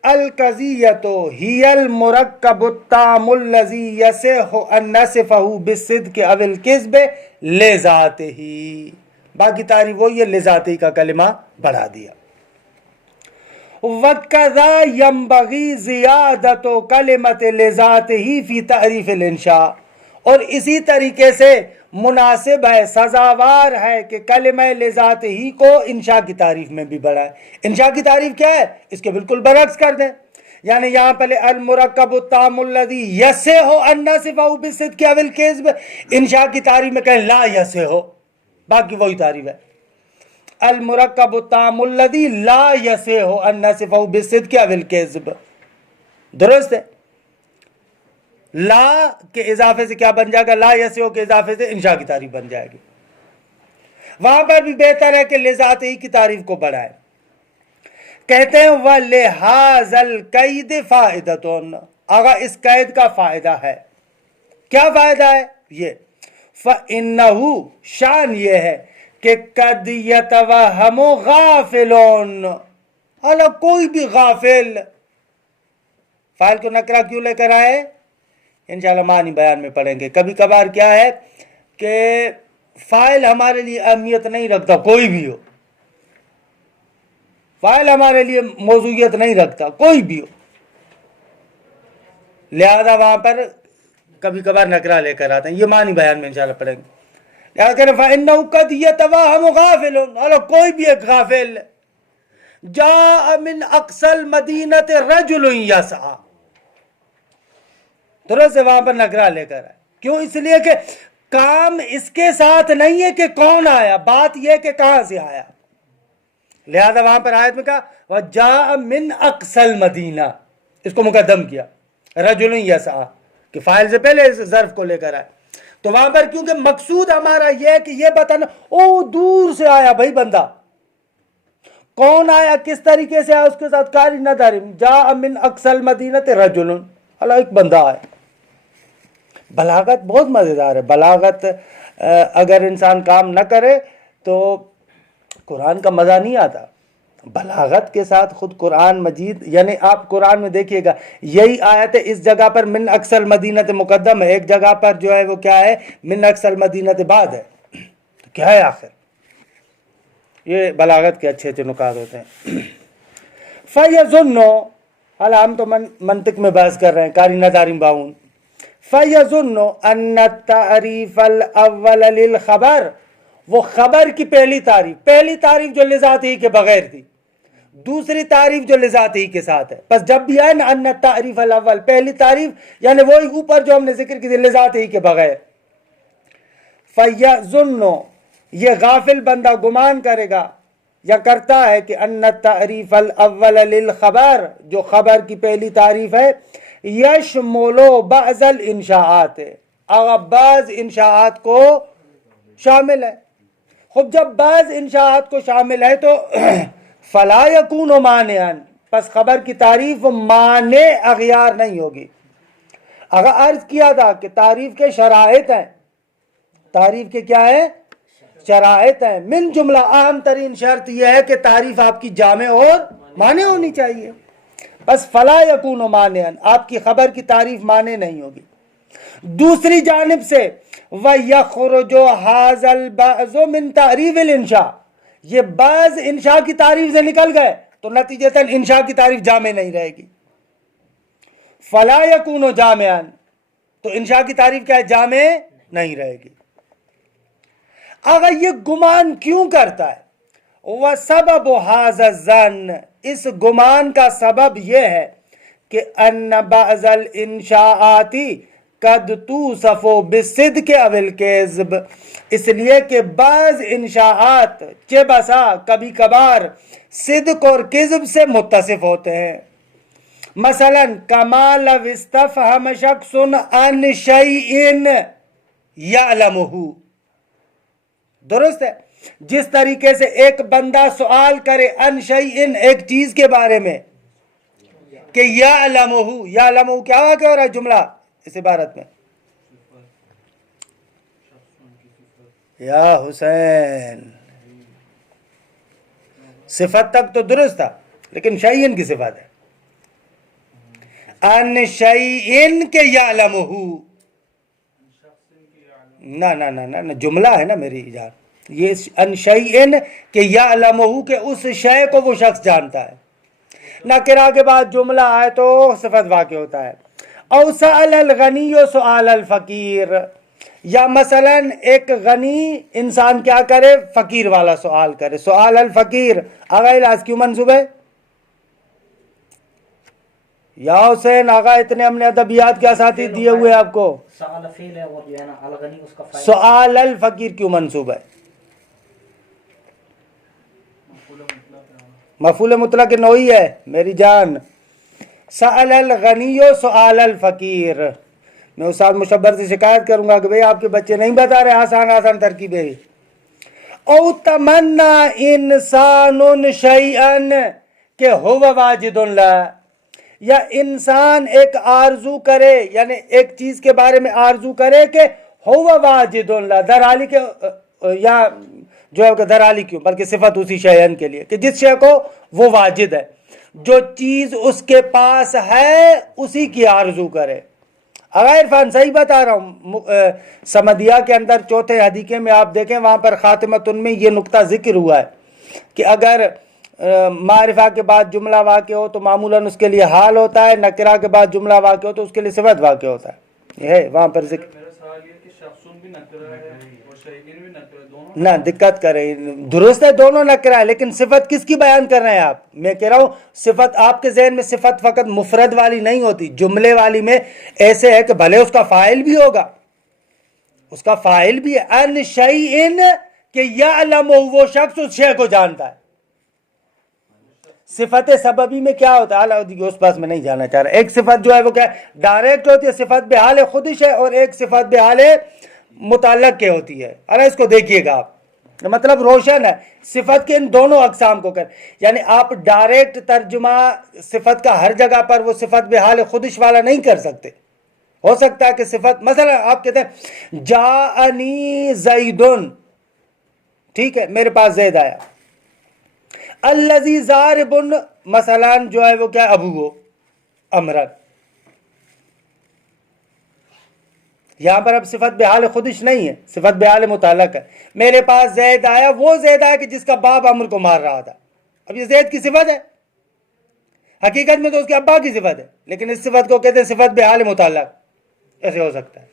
القضیۃ ہی المرکب التام الذی یصح ان نصفہ بالصدق او الکذب لذاتہ، باقی تعریف وہی ہے، لذاتہ کا کلمہ بڑھا دیا۔ وَكَذَا يَنبَغِي زِيَادَةُ كَلِمَةِ لِذَاتِهِ فِي تَعْرِيفِ الْإِنشَاء، اور اسی طریقے سے مناسب ہے، سزاوار ہے کہ کلمہ لذات ہی کو انشاء کی تعریف میں بھی بڑھائے۔ انشاء کی تعریف کیا ہے؟ اس کے بالکل برعکس کر دیں، یعنی یہاں پہلے المرکب التام الذی یصح ان نصفہ بالصدق او الکذب، انشاء کی تعریف میں کہیں لا یصح، باقی وہی تعریف ہے، المرکب التام الذی لا یصح ان نصفہ بالصدق او الکذب، درست ہے؟ لا کے اضافے سے کیا بن جائے گا؟ لا یصح کے اضافے سے انشاء کی تعریف بن جائے گی۔ وہاں پر بھی بہتر ہے کہ لذات ہی کی تعریف کو بڑھائے۔ کہتے ہیں وَلِهَذَا الْقَيْدِ فَائِدَةٌ، آگا اس قید کا فائدہ ہے، کیا فائدہ ہے؟ یہ فَإِنَّهُ، شان یہ ہے کہ قد یتوہم غافلون، حالا کوئی بھی غافل، فاعل کو نکرہ کیوں لے کر آئے؟ انشاءاللہ معنی بیان میں پڑھیں گے۔ کبھی کبھار کیا ہے کہ فاعل ہمارے لیے اہمیت نہیں رکھتا، کوئی بھی ہو، فاعل ہمارے لیے موضوعیت نہیں رکھتا، کوئی بھی ہو، لہذا وہاں پر کبھی کبھار نکرہ لے کر آتے ہیں، یہ معنی بیان میں انشاءاللہ پڑھیں گے۔ لہذا کہتے ہیں فَإِنَّهُ قَدْ يَتَوَہَّمُ غَافِلٌ، کوئی بھی ایک غافل، جَاءَ مِنْ أَقْصَى الْمَدِينَةِ رَجُلٌ يَسْعَى، درست سے وہاں پر نکرہ لے کر آئے، کیوں؟ اس لیے کہ کام اس کے ساتھ نہیں ہے کہ کون آیا، بات یہ کہ کہاں سے آیا، لہذا وہاں پر آیت میں کہا وَجَاءَ مِنْ أَقْصَى الْمَدِينَةِ، اس کو مقدم کیا، رَجُلٌ يَسْعَى کہ فاعل سے پہلے اس ظرف کو لے کر آئے، تو وہاں پر کیونکہ مقصود ہمارا یہ ہے کہ یہ بتانا او دور سے آیا بھائی بندہ، کون آیا، کس طریقے سے آیا، اس کے ساتھ کاری نہ داری، جاء من اقصى المدینۃ رجل، اللہ ایک بندہ آیا۔ بلاغت بہت مزیدار ہے، بلاغت اگر انسان کام نہ کرے تو قرآن کا مزہ نہیں آتا۔ بلاغت کے ساتھ خود قرآن مجید، یعنی آپ قرآن میں دیکھیے گا یہی آیت ہے، اس جگہ پر من اقصى المدینۃ مقدم ہے، ایک جگہ پر جو ہے وہ کیا ہے، من اقصى المدینۃ بعد ہے، تو کیا ہے آخر؟ یہ بلاغت کے اچھے اچھے نکات ہوتے ہیں۔ فَيَظُنُّ، حالا ہم تو منطق میں بحث کر رہے ہیں، قارئ دارم باون، فَيَظُنُّ أَنَّ التَّعْرِيفَ الْأَوَّلَ لِلْخَبَرِ، وہ خبر کی پہلی تعریف جو لذات ہی کے بغیر تھی، دوسری تعریف جو لذات ہی کے ساتھ ہے، بس جب بھی آئے نا ان التعریف الاول، پہلی تعریف یعنی وہی اوپر جو ہم نے ذکر کی تھی لذات ہی کے بغیر، فَيَظُنُّ، یہ غافل بندہ گمان کرے گا، یا کرتا ہے کہ ان تعریف الاول للخبر، جو خبر کی پہلی تعریف ہے، یشمل بعض الانشاءات، اگر بعض انشاءات کو شامل ہے. خب جب بعض انشاءات کو شامل ہے تو فلا یکون مانعا، پس خبر کی تعریف مانع اغیار نہیں ہوگی. اگر عرض کیا تھا کہ تعریف کے شرائط ہیں، تعریف کے کیا ہے؟ شرائط ہیں. من جملہ اہم ترین شرط یہ ہے کہ تعریف آپ کی جامع اور مانع ہونی چاہیے. بس فلا یکون مانعا، آپ کی خبر کی تعریف مانع نہیں ہوگی. دوسری جانب سے وَيَخْرُجُ هَذَا الْبَعْضُ مِنْ تَعْرِيفِ الْإِنشَاء، یہ بعض انشاء کی تعریف سے نکل گئے تو نتیجتاً انشاء کی تعریف جامع نہیں رہے گی. فَلَا يَكُونُ جَامِعًا، تو انشاء کی تعریف کیا ہے؟ جامع نہیں رہے گی. اگر یہ گمان کیوں کرتا ہے؟ وَسَبَبُ هَذَا الظَّنِّ، اس گمان کا سبب یہ ہے کہ ان بعض الانشاءات قد توصف بالصدق او الکذب، اس لیے کہ بعض انشاءات چہ بسا کبھی کبھار صدق اور کذب سے متصف ہوتے ہیں. مثلا کما لو استفہم شخص عن شیء یعلمہ، درست ہے؟ جس طریقے سے ایک بندہ سوال کرے عن شیء، ایک چیز کے بارے میں، کہ یعلمہ، یعلمہ کیا واقع ہو رہا ہے جملہ اس عبارت میں؟ یا حسین، صفت تک تو درست تھا لیکن شیئن کی صفت ہے. ان شیئن کے یعلمہ، نہ جملہ ہے نا میری جان، یہ ان شیئن کہ یعلمہ کہ اس شے کو وہ شخص جانتا ہے. نکرہ کے بعد جملہ آئے تو صفت واقع ہوتا ہے. او سأل الغنی سؤال الفقیر، یا مثلا ایک غنی انسان کیا کرے؟ فقیر والا سوال کرے. سؤال الفقیر آغا علاج کیوں منصوب ہے؟ یا حسین آغا اتنے ہم نے ادبیات کے اساتذہ دیے ہوئے آپ کو، سوال فعل ہے اور جو ہے نا الغنی اس کا فاعل. سؤال الفقیر کیوں منصوب ہے؟ مفعول مطلق نوعی ہے میری جان. سأل الغنی سؤال الفقیر، میں استاد مشبر سے شکایت کروں گا کہ بھئی آپ کے بچے نہیں بتا رہے آسان آسان ترکیبیں. او تمنا انسان شیئا کہ ہو واجد لا، یا انسان ایک آرزو کرے، یعنی ایک چیز کے بارے میں آرزو کرے کہ ہو واجد لا، در حالی کے، یا جو ہے کہ در حالی کیوں بلکہ صفت اسی شیئن کے لیے کہ جس شے کو وہ واجد ہے، جو چیز اس کے پاس ہے اسی کی آرزو کرے. اگر عرفان صحیح بتا رہا ہوں، سمدیہ کے اندر چوتھے حدیقے میں آپ دیکھیں وہاں پر خاتمتن میں یہ نقطہ ذکر ہوا ہے کہ اگر معرفہ کے بعد جملہ واقع ہو تو معمولاً اس کے لیے حال ہوتا ہے، نکرہ کے بعد جملہ واقع ہو تو اس کے لیے صفت واقع ہوتا ہے. یہ ہے وہاں پر ذکر. میرا سوال یہ ہے کہ شخصون بھی نکرہ ہے اور شیئین بھی نکرہ، دونوں نہ دقت کرے، درست ہے دونوں نکرہ ہے لیکن صفت کس کی بیان کر رہے ہیں آپ؟ میں کہہ رہا ہوں صفت آپ کے ذہن میں صفت فقط مفرد والی نہیں ہوتی، جملے والی میں ایسے ہے کہ بھلے اس کا فاعل بھی ہوگا، اس کا فاعل بھی ہے. ان شیئن کہ یعلم، وہ شخص اس شے کو جانتا ہے. صفت سببی میں کیا ہوتا ہے؟ اس پاس میں نہیں جانا چاہ رہا. ایک صفت جو ہے وہ کیا ہے؟ ڈائریکٹ ہوتی ہے، صفت بحال خودش ہے، اور ایک صفت بحال متعلق کے ہوتی ہے. ارے اس کو دیکھیے گا آپ، مطلب روشن ہے. صفت کے ان دونوں اقسام کو کر، یعنی آپ ڈائریکٹ ترجمہ صفت کا ہر جگہ پر وہ صفت بحال خودش والا نہیں کر سکتے. ہو سکتا ہے کہ صفت مثلا آپ کہتے ہیں جاءنی زیدن، ٹھیک ہے میرے پاس زید آیا. الذی ضارب مثلا جو ہے وہ کیا ابو ہو امرن، یہاں پر اب صفت بحال خودش نہیں ہے، صفت بحال متعلق ہے. میرے پاس زید آیا، وہ زید آیا کہ جس کا باپ امر کو مار رہا تھا. اب یہ زید کی صفت ہے، حقیقت میں تو اس کے ابا کی صفت ہے، لیکن اس صفت کو کہتے ہیں صفت بحال متعلق. ایسے ہو سکتا ہے.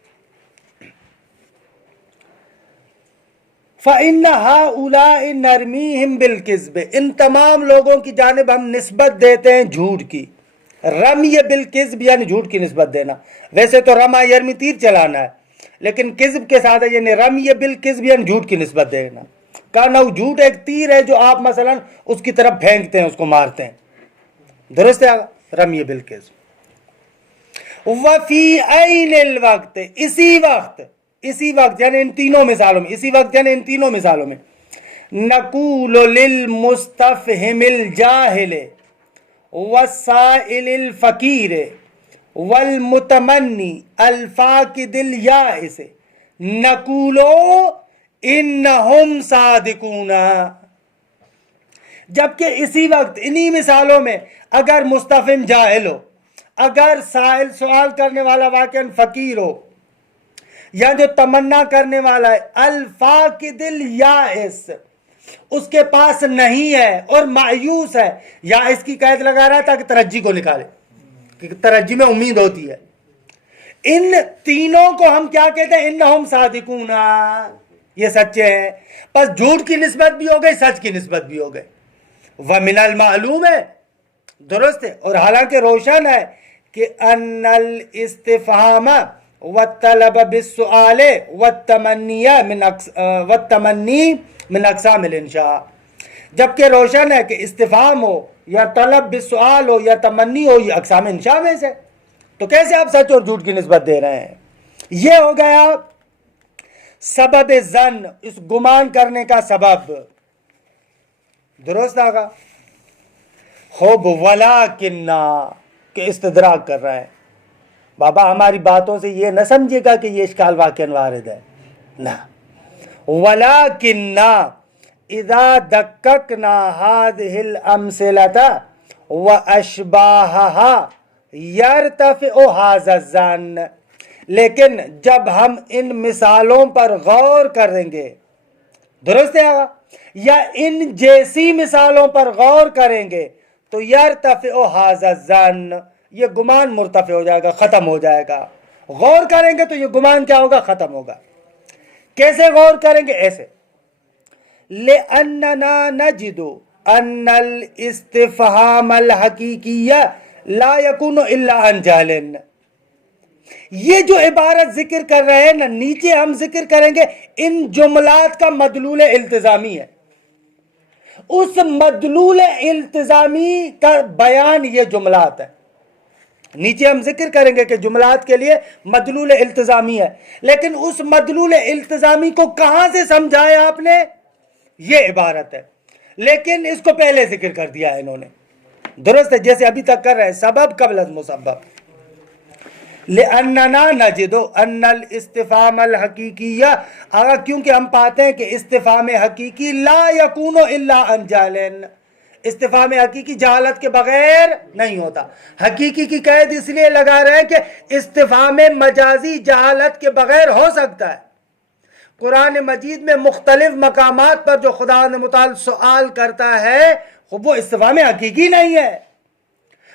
فَإِنَّ هَؤُلَاءِ نَرْمِيهِمْ بِالْكِذْبِ، ان تمام لوگوں کی جانب ہم نسبت دیتے ہیں جھوٹ کی. رمی بالکذب یعنی جھوٹ کی نسبت دینا. ویسے تو رما یرمی تیر چلانا ہے، لیکن کذب کے ساتھ ہے، یعنی رمی بالکذب یعنی جھوٹ کی نسبت دینا. کا نو جھوٹ ایک تیر ہے جو آپ مثلا اس کی طرف پھینکتے ہیں، اس کو مارتے ہیں، درست ہے رمی بالکز وفی عین الوقت، اسی وقت یعنی ان تینوں مثالوں میں، اسی وقت یعنی ان تینوں مثالوں میں، نقول للمستفہم الجاہل والسائل الفقیر والمتمنی الفاقد اليائس نقول انہم صادقون، جبکہ اسی وقت انہی مثالوں میں اگر مستفہم جاہل ہو، اگر سائل سوال کرنے والا واقعاً فقیر ہو، یا جو تمنا کرنے والا ہے الفاقد الیائس اس کے پاس نہیں ہے اور مایوس ہے، یا اس کی قید لگا رہا تھا کہ ترجی کو نکالے، کہ ترجی میں امید ہوتی ہے، ان تینوں کو ہم کیا کہتے ہیں؟ انہم صادقون، یہ سچے ہیں، پس جھوٹ کی نسبت بھی ہو گئی، سچ کی نسبت بھی ہو گئی، ومن المعلوم ہے، درست ہے، اور حالانکہ روشن ہے کہ ان الاستفہام والطلب بالسؤال والتمنی من اقسام الانشاء، جبکہ روشن ہے کہ استفہام ہو یا طلب بالسؤال ہو یا تمنی ہو، یہ اقسام انشاء میں سے، تو کیسے آپ سچ اور جھوٹ کی نسبت دے رہے ہیں؟ یہ ہو گیا سبب ظن، اس گمان کرنے کا سبب، درست آگا خوب ولیکنہ کہ استدراک کر رہا ہے، بابا ہماری باتوں سے یہ نہ سمجھے گا کہ یہ اشکال واقعاً وارد ہے، نہ، ولیکنہ اذا دققنا هذه الامثلة واشباہها یرتفع هذا الظن، لیکن جب ہم ان مثالوں پر غور کریں گے، درست ہے آگا، یا ان جیسی مثالوں پر غور کریں گے تو یرتفع هذا الظن، یہ گمان مرتفع ہو جائے گا، ختم ہو جائے گا، غور کریں گے تو یہ گمان کیا ہوگا؟ ختم ہوگا۔ کیسے غور کریں گے؟ ایسے، لِأَنَّنَا نَجِدُ أَنَّ الْإِسْتِفْهَامَ الْحَقِيقِيَّ لَا يَكُونُ إِلَّا عَنْ جَهْلٍ، یہ جو عبارت ذکر کر رہے ہیں نا، نیچے ہم ذکر کریں گے، ان جملات کا مدلول التزامی ہے، اس مدلول التزامی کا بیان یہ جملات ہے، نیچے ہم ذکر کریں گے کہ جملات کے لیے مدلول التزامی ہے، لیکن اس مدلول التزامی کو کہاں سے سمجھایا آپ نے؟ یہ عبارت ہے، لیکن اس کو پہلے ذکر کر دیا ہے انہوں نے، درست ہے، جیسے ابھی تک کر رہے ہیں، سبب قبل از مسبب، لِأَنَّنَا نَجِدُ أَنَّ الْإِسْتِفْهَامَ الْحَقِيقِيَّ، کیونکہ ہم پاتے ہیں کہ استفہام حقیقی لا یکون الا عن جہل، استفہام حقیقی جہالت کے بغیر نہیں ہوتا۔ حقیقی کی قید اس لیے لگا رہے ہیں کہ استفہام مجازی جہالت کے بغیر ہو سکتا ہے۔ قرآن مجید میں مختلف مقامات پر جو خدا متعال سوال کرتا ہے وہ استفہام حقیقی نہیں ہے،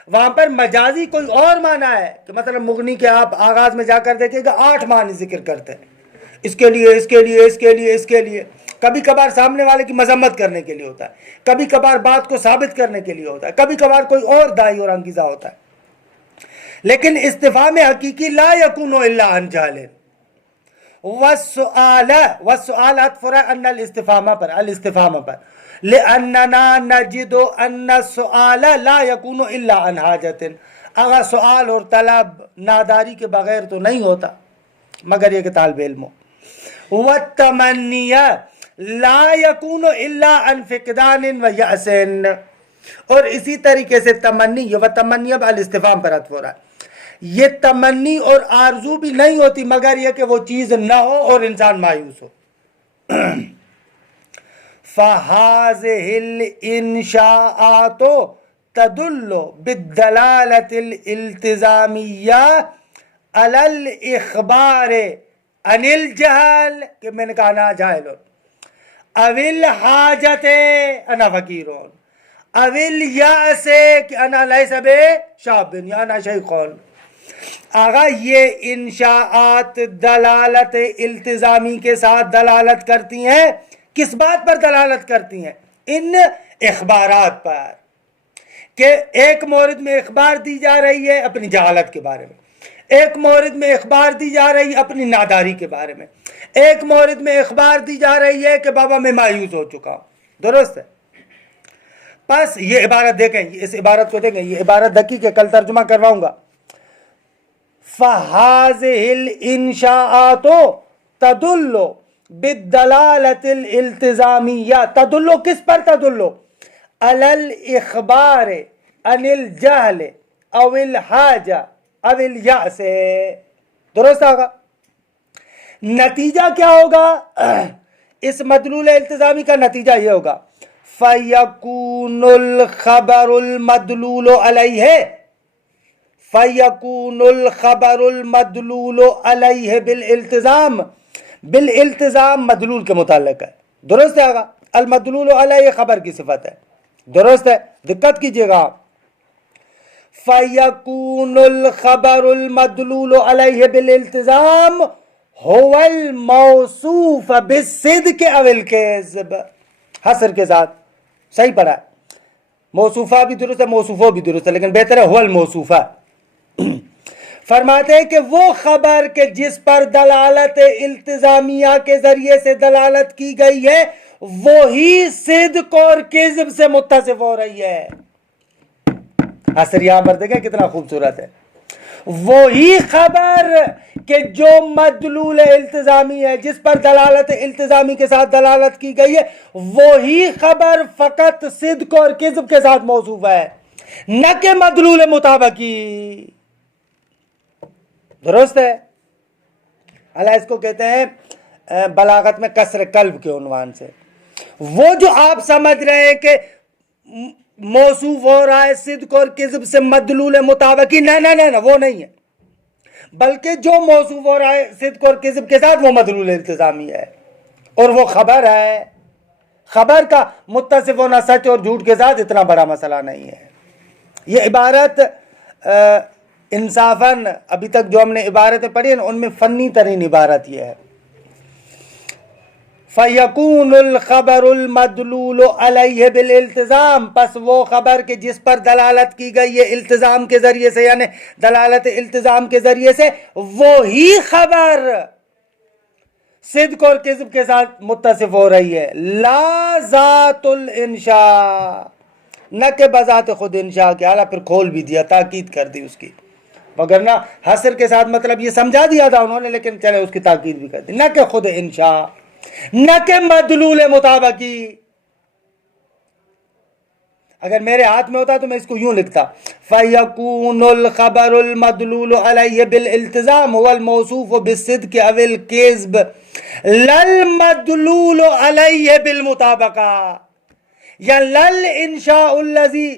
وہاں پر مجازی کوئی اور معنی ہے، کہ مثلا مغنی کے آپ آغاز میں جا کر دیکھیں گا 8 معنی ذکر کرتے ہیں، اس کے لیے، اس کے لیے، اس کے لیے، اس کے لیے، کبھی کبھار سامنے والے کی مذمت کرنے کے لیے ہوتا ہے، کبھی کبھار بات کو ثابت کرنے کے لیے ہوتا ہے، کبھی کبھار کوئی اور داعی اور انگیزہ ہوتا ہے، لیکن استفہام حقیقی لا یکون الا عن جہل، والسؤال اطفرا ان الاستفهام پر، الاستفهام پر، لأننا نجد ان السؤال لا يكون الا عن حاجت، اگر سوال اور طلب ناداری کے بغیر تو نہیں ہوتا مگر یہ کہ طالب علم ہو، والتمنی لا يكون الا عن فقدان ویأس، اور اسی طریقے سے تمنی، یہ وتمنی اب الاستفهام پر عطف ہو رہا ہے، یہ تمنی اور آرزو بھی نہیں ہوتی مگر یہ کہ وہ چیز نہ ہو اور انسان مایوس ہو۔ فَهَذِهِ الْإِنشَاءَاتُ تَدُلُّ بِالدَّلَالَةِ الْإِلْتِزَامِيَّةِ عَلَى الْإِخْبَارِ عَنِ الْجَهَلِ، کہ میں نے کہا نا جاہل او الْحَاجَةِ انا فقیرون، او الْيَأْسِ کہ انا لیس بِشَابٍ یا انا شیخون۔ آغا یہ انشاءات دلالت التزامی کے ساتھ دلالت کرتی ہیں، کس بات پر دلالت کرتی ہیں؟ ان اخبارات پر، کہ ایک مورد میں اخبار دی جا رہی ہے اپنی جہالت کے بارے میں، ایک مورد میں اخبار دی جا رہی اپنی ناداری کے بارے میں، ایک مورد میں اخبار دی جا رہی ہے کہ بابا میں مایوس ہو چکا ہوں، درست ہے؟ بس یہ عبارت دیکھیں، اس عبارت کو دیکھیں، یہ عبارت دقیق ہے، کل ترجمہ کرواؤں گا. فَهَذِهِ الْإِنشَاءَاتُ تَدُلُّ بِالدَّلَالَةِ الْإِلْتِزَامِيَّةِ. تدلو کس پر تدلو؟ عَلَى الْإِخْبَارِ عَنِ الْجَهْلِ أَوِ الْحَاجَةِ أَوِ الْيَأْسِ. درست آگا؟ نتیجہ کیا ہوگا؟ اس مدلول التزامی کا نتیجہ یہ ہوگا فَيَكُونُ الْخَبَرُ الْمَدْلُولُ عَلَيْهِ فَيَكُونُ الْخَبَرُ الْمَدْلُولُ عَلَيْهِ بالالتزام. بالالتزام مدلول کے متعلق ہے، درست ہے آگا؟ المدلول علیہ خبر کی صفت ہے، درست ہے؟ دقت کیجئے گا. فَيَكُونُ الْخَبَرُ الْمَدْلُولُ عَلَيْهِ بالالتزام هو الموصوف بالصدق او الكذب. حصر کے ساتھ صحیح پڑھا ہے، موصوفہ بھی درست ہے، موصوفہ بھی درست ہے، لیکن بہتر ہے هو الموصوفہ. فرماتے ہیں کہ وہ خبر کہ جس پر دلالت التزامیہ کے ذریعے سے دلالت کی گئی ہے وہی صدق اور کذب سے متصف ہو رہی ہے. حصر یہاں پر دیکھیں کتنا خوبصورت ہے. وہی خبر کہ جو مدلول التزامی ہے، جس پر دلالت التزامی کے ساتھ دلالت کی گئی ہے، وہی خبر فقط صدق اور کذب کے ساتھ موصوف ہے، نہ کہ مدلول مطابقی. درست ہے؟ اللہ اس کو کہتے ہیں بلاغت میں کسر قلب کے عنوان سے. وہ جو آپ سمجھ رہے ہیں کہ موصوف ہو رہا ہے صدق اور کذب سے مدلول مطابقی، نہ وہ نہیں ہے، بلکہ جو موصوف ہو رہا ہے صدق اور کذب کے ساتھ وہ مدلول التزامی ہے، اور وہ خبر ہے. خبر کا متصف ہونا سچ اور جھوٹ کے ساتھ اتنا بڑا مسئلہ نہیں ہے. یہ عبارت انصافاً ابھی تک جو ہم نے عبارتیں پڑھی ہیں ان میں فنی ترین عبارت یہ ہے فَيَكُونُ الْخَبَرُ الْمَدْلُولُ عَلَيْهِ بِالْالتِزَامِ. پس وہ خبر کہ جس پر دلالت کی گئی ہے التزام کے ذریعے سے، یعنی دلالت التزام کے ذریعے سے، وہی خبر صدق اور کذب کے ساتھ متصف ہو رہی ہے. لا ذات الانشاء، نہ کہ بذات خود انشاء کے. اعلیٰ پھر کھول بھی دیا، تاکید کر دی اس کی، وگرنہ حصر کے ساتھ مطلب یہ سمجھا دیا تھا انہوں نے، لیکن چلے اس کی تاکید بھی کر دی. نہ کہ خود انشاء، نہ کہ مدلول مطابقی. اگر میرے ہاتھ میں ہوتا تو میں اس کو یوں لکھتا فَيَكُونُ الْخَبَرُ الْمَدْلُولُ عَلَيْهِ بِالْالْتِزَامِ هُوَ الْمَوْصُوفُ بِالصِّدْقِ أَوِ الْكِذْبِ لَلْمَدْلُولُ عَلَيْهِ بِالْمُطَابَقَةِ. یا لَلْإِنشَاءُ الَّذِي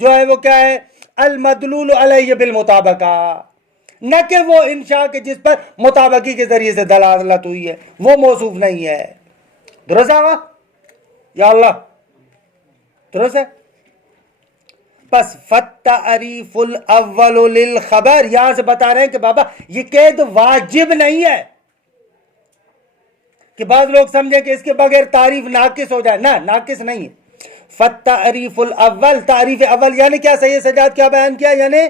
جو ہے وہ کیا ہے؟ المدلول علیہ بالمطابقہ، نہ کہ وہ انشاء کے جس پر مطابقی کے ذریعے سے دلالت ہوئی ہے، وہ موصوف نہیں ہے. درست آگا؟ یا اللہ درست ہے؟ پس فَالتَّعْرِيفُ الْأَوَّلُ لِلْخَبَرِ، یہاں سے بتا رہے ہیں کہ بابا یہ قید واجب نہیں ہے کہ بعض لوگ سمجھیں کہ اس کے بغیر تعریف ناقص ہو جائے. نہ، ناقص نہیں ہے. فَالتَّعْرِيفُ الْأَوَّلُ، تعریف اول یعنی کیا؟ سید سجاد کیا بیان کیا؟ یعنی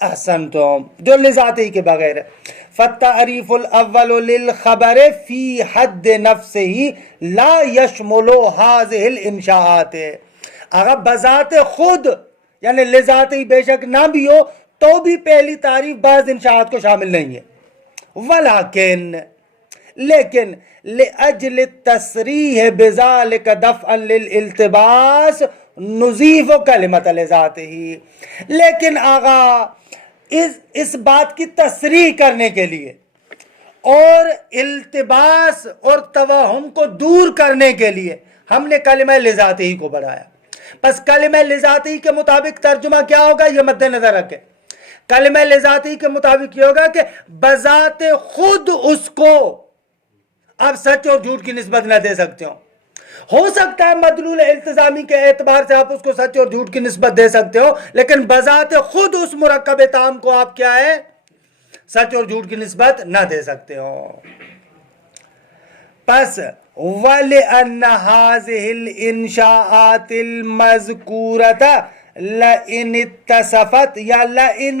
احسنتم، جو لذاتی کے بغیر ہے. فالتعریف الاول للخبر فی حد نفسه لا يشمل هذه الانشاءات. اگر بذات خود یعنی لذاتی بے شک نہ بھی ہو تو بھی پہلی تعریف بعض انشاءات کو شامل نہیں ہے. لیکن لأجل التصریح بذلك دفعا للالتباس نضیف کلمۃ لذاته. لیکن آغا اس بات کی تصریح کرنے کے لیے اور التباس اور توہم کو دور کرنے کے لیے ہم نے کلمہ لذاتی کو بڑھایا. بس کلمہ لذاتی کے مطابق ترجمہ کیا ہوگا یہ مد نظر رکھیں. کلمہ لذاتی کے مطابق یہ ہوگا کہ بذات خود اس کو آپ سچ اور جھوٹ کی نسبت نہ دے سکتے ہو سکتا ہے مدلول التزامی کے اعتبار سے آپ اس کو سچ اور جھوٹ کی نسبت دے سکتے ہو، لیکن بذات خود اس مرکب تام کو آپ کیا ہے؟ سچ اور جھوٹ کی نسبت نہ دے سکتے ہو. پس وَلِأَنَّ هَذِهِ الْإِنشَاءَاتِ الْمَذْكُورَةَ لَئِنِ اتَّصَفَتْ یا لَئِنُ